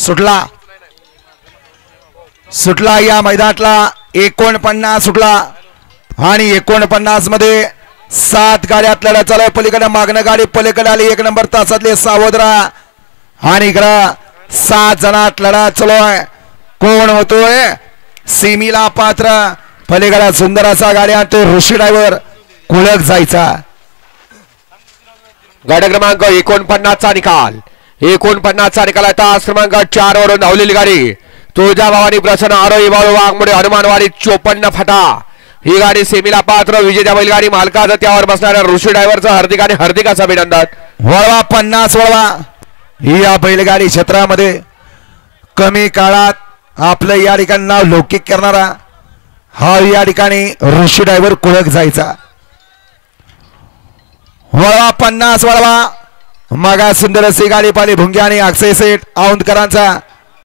सुटला सुटला या मैदानातला 49 सुटला आणि 49 मध्ये 7 गाड्यात लढा चालू आहे. पलीकडे मागणं गाडी पलीकडे आली 1 नंबर तासातले सावधरा आणि इकडं 7 जणात लढा चालू आहे. कोण होतोय सीमीला पात्र पलीकडे सुंदर असा गाड्या तो ऋषी ड्रायव्हर कुळक जायचा. गाडी क्रमांक 49 चा निकाल 49 चा निकाल आहे. तास क्रमांक 4 वरून धावलेली गाडी तुळजाभवानी प्रसन्न आरोही बाळू वाघमोडे हनुमानवाडी 54 फटा. ही गाडी सेमीला पात्र विजेत्या बैलगाडी मालकाचं त्यावर बसणाऱ्या ऋषी ड्रायव्हरचं हार्दिक आणि हार्दिक अभिनंदन. वळवा 50 वळवा या बैलगाडी क्षेत्रामध्ये कमी काळात आपलं या ठिकाणी नाव लौकिक करणारा हा या ठिकाणी ऋषी ड्रायव्हर कुळक जायचा. वळवा 50 वळवा मगा सुंदर अशी गाडी पाली भुंगे आणि अक्षय सेठ औंधकरांचा